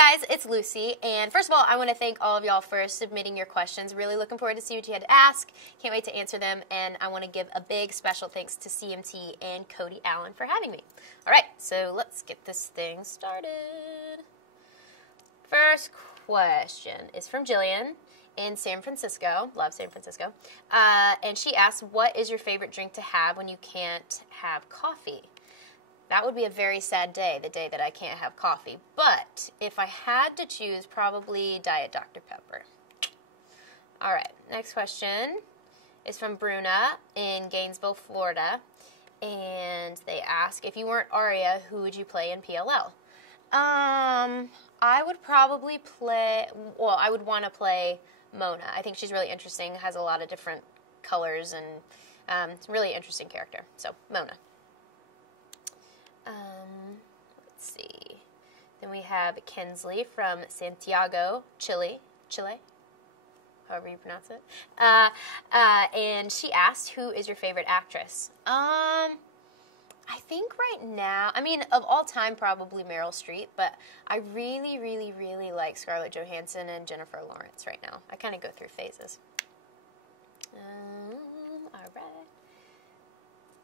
guys, it's Lucy, and first of all, I want to thank all of y'all for submitting your questions. Really looking forward to see what you had to ask. Can't wait to answer them, and I want to give a big special thanks to CMT and Cody Allen for having me. All right, so let's get this thing started. First question is from Jillian in San Francisco. Love San Francisco. And she asks, what is your favorite drink to have when you can't have coffee? That would be a very sad day, the day that I can't have coffee. But if I had to choose, probably Diet Dr. Pepper. All right, next question is from Bruna in Gainesville, Florida. And they ask, if you weren't Arya, who would you play in PLL? I would probably play, well, I would want to play Mona. I think she's really interesting, has a lot of different colors, and it's a really interesting character. So, Mona. Let's see. Then we have Kensley from Santiago, Chile, however you pronounce it. And she asked, who is your favorite actress? I think right now, I mean, of all time, probably Meryl Streep, but I really, really, really like Scarlett Johansson and Jennifer Lawrence right now. I kind of go through phases. All right.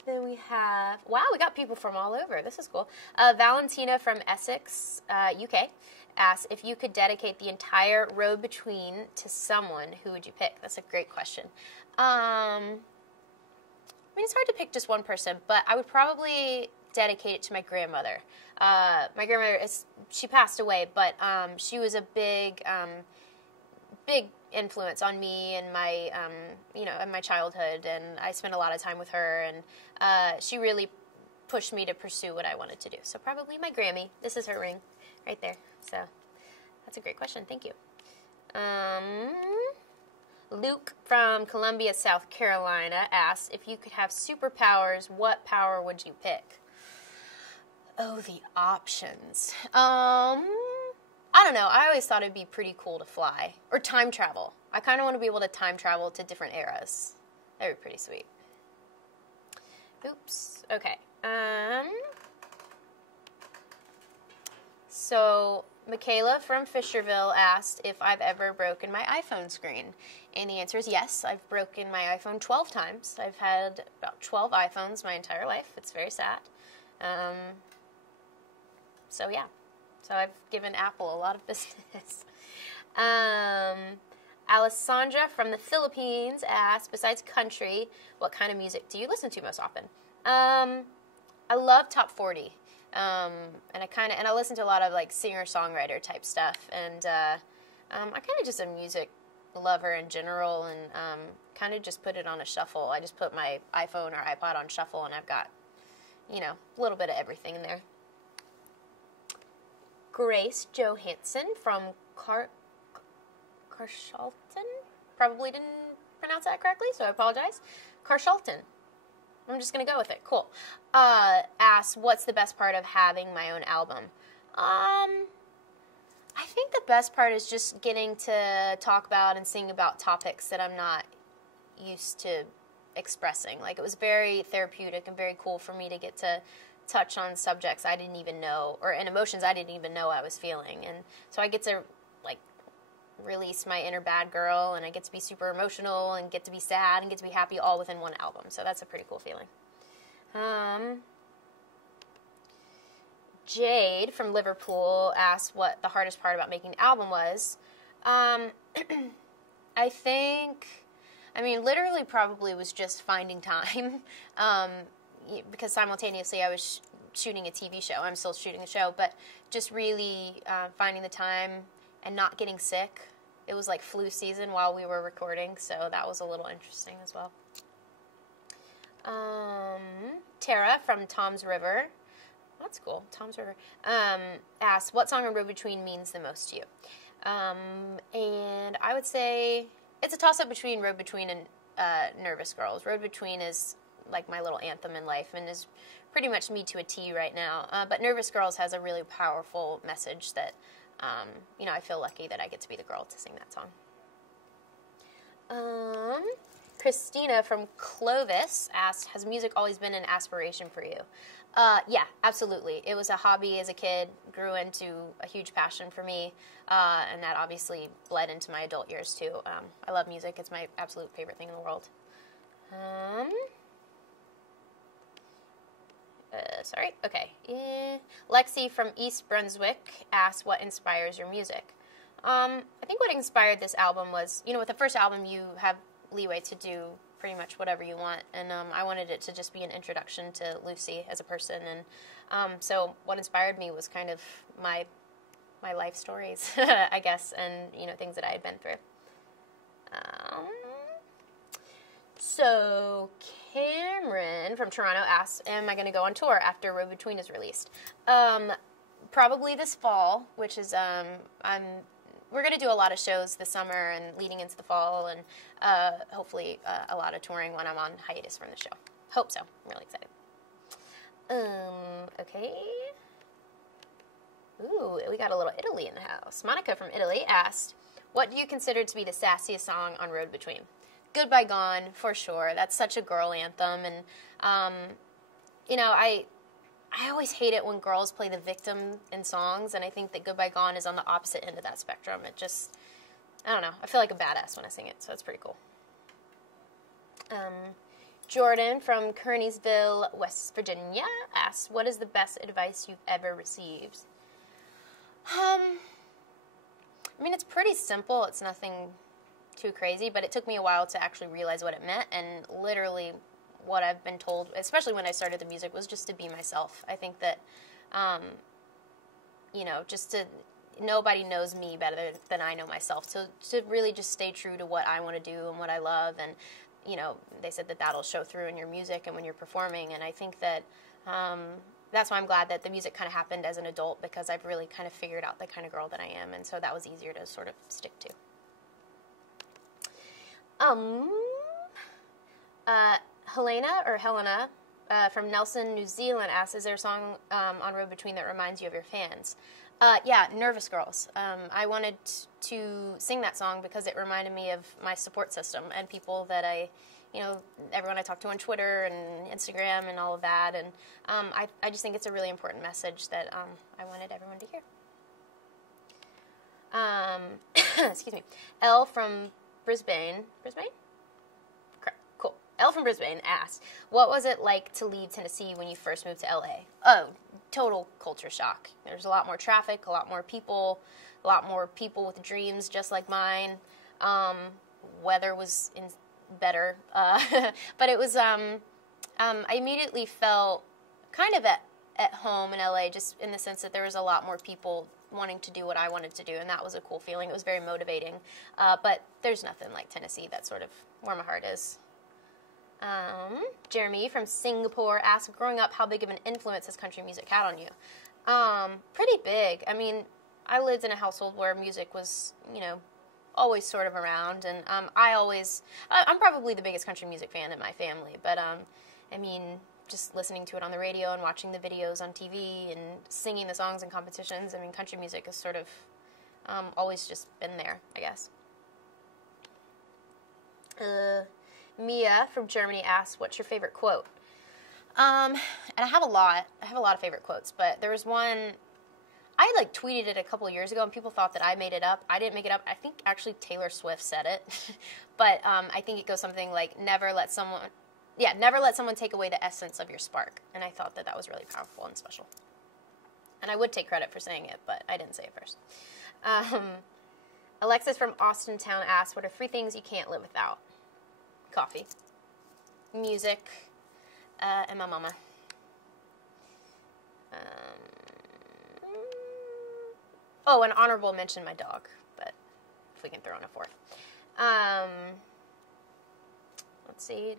Then we have, wow, we got people from all over. This is cool. Valentina from Essex, UK, asks, if you could dedicate the entire road between to someone, who would you pick? That's a great question. I mean, it's hard to pick just one person, but I would probably dedicate it to my grandmother. My grandmother, she passed away, but she was a big influence on me and my, in my childhood, and I spent a lot of time with her, and she really pushed me to pursue what I wanted to do. So probably my Grammy. This is her ring right there. So that's a great question. Thank you. Luke from Columbia, South Carolina asks, if you could have superpowers, what power would you pick? Oh, the options. I don't know. I always thought it'd be pretty cool to fly. Or time travel. I kind of want to be able to time travel to different eras. That would be pretty sweet. Oops. Okay. So, Michaela from Fisherville asked if I've ever broken my iPhone screen. And the answer is yes. I've broken my iPhone 12 times. I've had about 12 iPhones my entire life. It's very sad. So, yeah. So I've given Apple a lot of business. Alessandra from the Philippines asked, besides country, what kind of music do you listen to most often? I love top 40. And I listen to a lot of like singer-songwriter type stuff. And I'm kind of just a music lover in general, and kind of just put it on a shuffle. I just put my iPhone or iPod on shuffle, and I've got, a little bit of everything in there. Grace Johansson from Carshalton. Probably didn't pronounce that correctly, so I apologize. Carshalton. I'm just going to go with it. Cool. Asks, what's the best part of having my own album? I think the best part is just getting to talk about and sing about topics that I'm not used to expressing. Like, it was very therapeutic and very cool for me to get to touch on subjects I didn't even know, and emotions I didn't even know I was feeling. And so I get to, like, release my inner bad girl, and I get to be super emotional, and get to be sad, and get to be happy all within one album. So that's a pretty cool feeling. Jade from Liverpool asked what the hardest part about making the album was. I think, literally probably was just finding time. Because simultaneously I was shooting a TV show. I'm still shooting a show, but just really finding the time and not getting sick. It was like flu season while we were recording, so that was a little interesting as well. Tara from Tom's River, that's cool, Tom's River, asked, what song on Road Between means the most to you? And I would say it's a toss-up between Road Between and Nervous Girls. Road Between is like my little anthem in life, and is pretty much me to a T right now. But Nervous Girls has a really powerful message that, I feel lucky that I get to be the girl to sing that song. Christina from Clovis asked, has music always been an aspiration for you? Yeah, absolutely. It was a hobby as a kid, grew into a huge passion for me, and that obviously bled into my adult years too. I love music. It's my absolute favorite thing in the world. Sorry. Okay. Lexi from East Brunswick asked, what inspires your music? I think what inspired this album was, with the first album you have leeway to do pretty much whatever you want, and I wanted it to just be an introduction to Lucy as a person, and so what inspired me was kind of my life stories, I guess, and things that I had been through. So Cameron from Toronto asks, am I going to go on tour after Road Between is released? Probably this fall, which is we're going to do a lot of shows this summer and leading into the fall, and hopefully a lot of touring when I'm on hiatus from the show. Hope so. I'm really excited. Okay. Ooh, we got a little Italy in the house. Monica from Italy asked, what do you consider to be the sassiest song on Road Between? Goodbye Gone, for sure. That's such a girl anthem, and I always hate it when girls play the victim in songs, and I think that Goodbye Gone is on the opposite end of that spectrum. It just, I don't know, I feel like a badass when I sing it, so it's pretty cool. Jordan from Kearneysville, West Virginia asks, what is the best advice you've ever received? It's pretty simple. It's nothing too crazy, but it took me a while to actually realize what it meant, and literally what I've been told, especially when I started the music, was just to be myself. I think that, nobody knows me better than I know myself. So to really just stay true to what I want to do and what I love, and, they said that that'll show through in your music and when you're performing, and I think that that's why I'm glad that the music kind of happened as an adult, because I've really kind of figured out the kind of girl that I am, and so that was easier to sort of stick to. Helena from Nelson, New Zealand asks, is there a song on Road Between that reminds you of your fans? Yeah, Nervous Girls. I wanted to sing that song because it reminded me of my support system and people that everyone I talk to on Twitter and Instagram and all of that, and I just think it's a really important message that I wanted everyone to hear. Excuse me. Elle from Brisbane. Brisbane? Correct. Cool. Elle from Brisbane asked, what was it like to leave Tennessee when you first moved to LA? Oh, total culture shock. There's a lot more traffic, a lot more people with dreams just like mine. Weather was better. But it was, I immediately felt kind of at home in LA, just in the sense that there was a lot more people wanting to do what I wanted to do, and that was a cool feeling. It was very motivating. But there's nothing like Tennessee. That's sort of where my heart is. Jeremy from Singapore asked, growing up, how big of an influence has country music had on you? Pretty big. I lived in a household where music was, always sort of around, and I'm probably the biggest country music fan in my family, but just listening to it on the radio and watching the videos on TV and singing the songs in competitions, country music has sort of always just been there, I guess. Mia from Germany asks, what's your favorite quote? And I have a lot of favorite quotes, but there was one, I tweeted it a couple years ago and people thought that I made it up. I didn't make it up. I think actually Taylor Swift said it, but I think it goes something like, never let someone take away the essence of your spark. And I thought that was really powerful and special. And I would take credit for saying it, but I didn't say it first. Alexis from Austintown asks, what are 3 things you can't live without? Coffee, music, and my mama. An honorable mention, my dog, but if we can throw in a 4th. Let's see.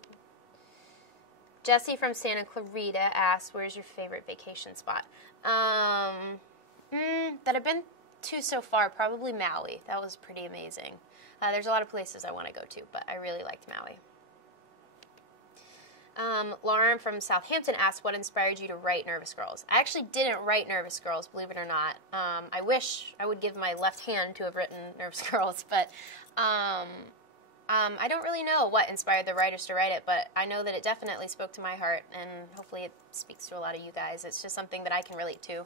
Jesse from Santa Clarita asks, where's your favorite vacation spot? That I've been to so far, probably Maui. That was pretty amazing. There's a lot of places I want to go to, but I really liked Maui. Lauren from Southampton asked, what inspired you to write Nervous Girls? I actually didn't write Nervous Girls, believe it or not. I wish I would give my left hand to have written Nervous Girls, but I don't really know what inspired the writers to write it, but I know that it definitely spoke to my heart, and hopefully it speaks to a lot of you guys. It's just something that I can relate to,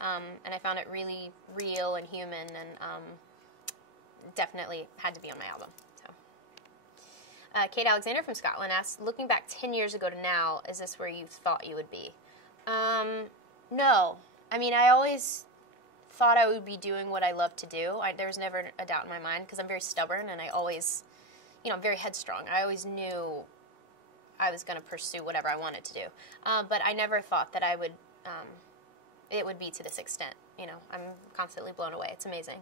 and I found it really real and human, and definitely had to be on my album. So. Kate Alexander from Scotland asks, looking back 10 years ago to now, is this where you thought you would be? No. I mean, I always thought I would be doing what I love to do. There was never a doubt in my mind, because I'm very stubborn, and I always, I'm very headstrong. I always knew I was going to pursue whatever I wanted to do. But I never thought that it would be to this extent. I'm constantly blown away. It's amazing.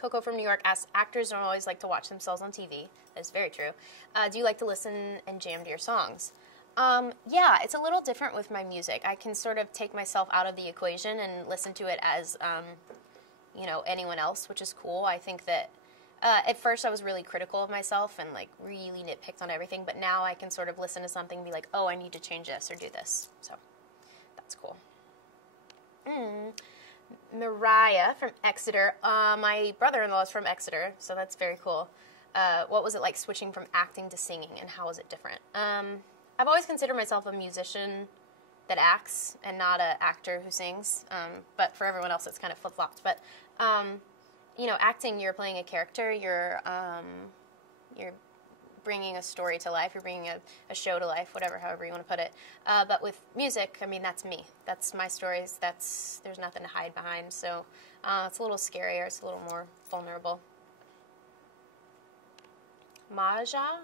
Coco from New York asks, actors don't always like to watch themselves on TV. That's very true. Do you like to listen and jam to your songs? Yeah, it's a little different with my music. I can sort of take myself out of the equation and listen to it as, anyone else, which is cool. I think that at first I was really critical of myself and, really nitpicked on everything, but now I can sort of listen to something and be like, oh, I need to change this or do this. So that's cool. Mariah from Exeter. My brother-in-law is from Exeter, so that's very cool. What was it like switching from acting to singing, and how was it different? I've always considered myself a musician that acts and not an actor who sings, but for everyone else it's kind of flip-flopped. But, acting, you're playing a character, you're bringing a story to life, you're bringing a show to life, however you want to put it. But with music, I mean, that's me. That's my stories. There's nothing to hide behind. So it's a little scarier. It's a little more vulnerable. Maja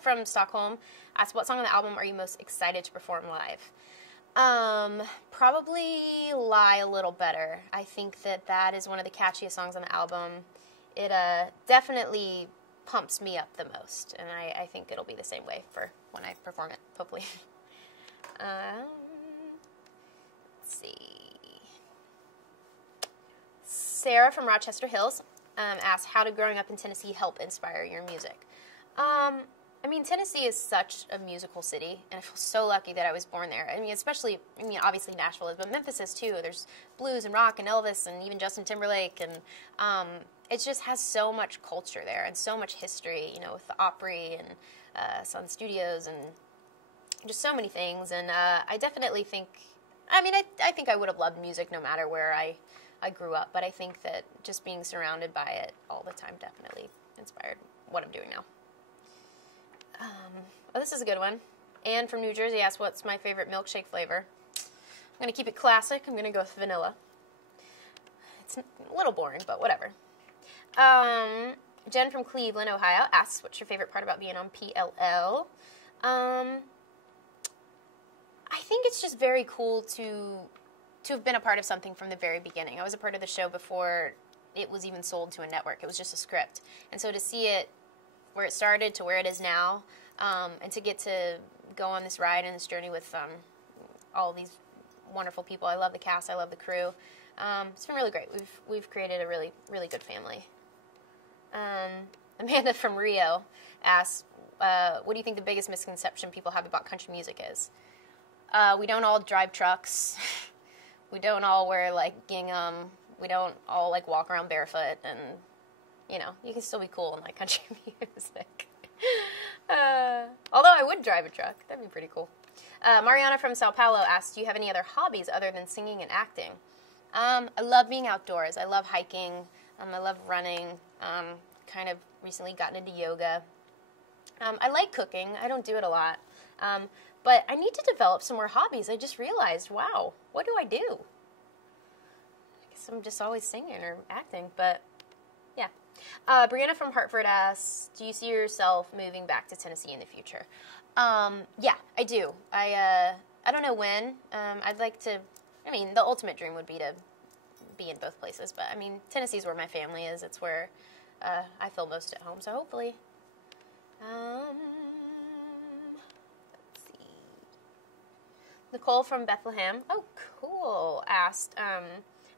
from Stockholm asks, what song on the album are you most excited to perform live? Probably Lie a Little Better. I think that is one of the catchiest songs on the album. It definitely pumps me up the most, and I think it'll be the same way for when I perform it, hopefully. Let's see. Sarah from Rochester Hills asks, how did growing up in Tennessee help inspire your music? I mean, Tennessee is such a musical city, and I feel so lucky that I was born there. I mean, obviously Nashville is, but Memphis is too. There's blues and rock and Elvis and even Justin Timberlake, and it just has so much culture there and so much history, with the Opry and Sun Studios and just so many things. And I definitely think, I think I would have loved music no matter where I grew up, but I think that just being surrounded by it all the time definitely inspired what I'm doing now. This is a good one. Anne from New Jersey asked, what's my favorite milkshake flavor? I'm going to keep it classic. I'm going to go with vanilla. It's a little boring, but whatever. Jen from Cleveland, Ohio asks, what's your favorite part about being on PLL? I think it's just very cool to have been a part of something from the very beginning. I was a part of the show before it was even sold to a network. It was just a script. And so to see it where it started to where it is now, and to get to go on this ride and this journey with all these wonderful people. I love the cast. I love the crew. It's been really great. We've created a really, really good family. Amanda from Rio asks, what do you think the biggest misconception people have about country music is? We don't all drive trucks. We don't all wear, gingham. We don't all, walk around barefoot. And, you can still be cool in, country music. Although I would drive a truck. That'd be pretty cool. Mariana from Sao Paulo asks, do you have any other hobbies other than singing and acting? I love being outdoors. I love hiking. I love running. Kind of recently gotten into yoga. I like cooking. I don't do it a lot. But I need to develop some more hobbies. I just realized, wow, what do I do? I guess I'm just always singing or acting, but yeah. Brianna from Hartford asks, do you see yourself moving back to Tennessee in the future? Yeah, I do. I don't know when. I'd like to, the ultimate dream would be to be in both places, but Tennessee's where my family is. It's where I feel most at home, so hopefully. Let's see. Nicole from Bethlehem, oh cool, asked,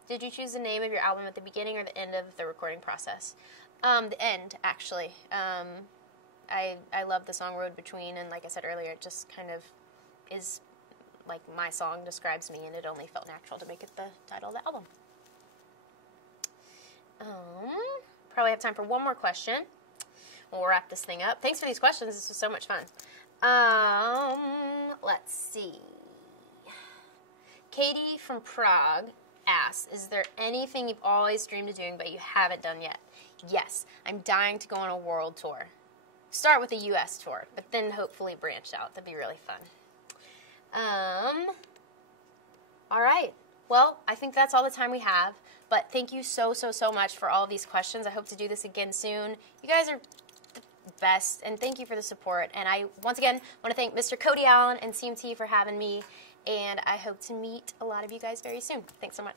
did you choose the name of your album at the beginning or the end of the recording process? The end, actually. I love the song Road Between, and like I said earlier, it just kind of is my song describes me, and it only felt natural to make it the title of the album. probably have time for one more question. We'll wrap this thing up. Thanks for these questions. This was so much fun. Let's see. Katie from Prague asks, is there anything you've always dreamed of doing but you haven't done yet? Yes, I'm dying to go on a world tour. Start with a U.S. tour, but then hopefully branch out. That'd be really fun. All right. Well, I think that's all the time we have, but thank you so much for all of these questions. I hope to do this again soon. You guys are the best, and thank you for the support. And I, once again, want to thank Mr. Cody Allen and CMT for having me, and I hope to meet a lot of you guys very soon. Thanks so much.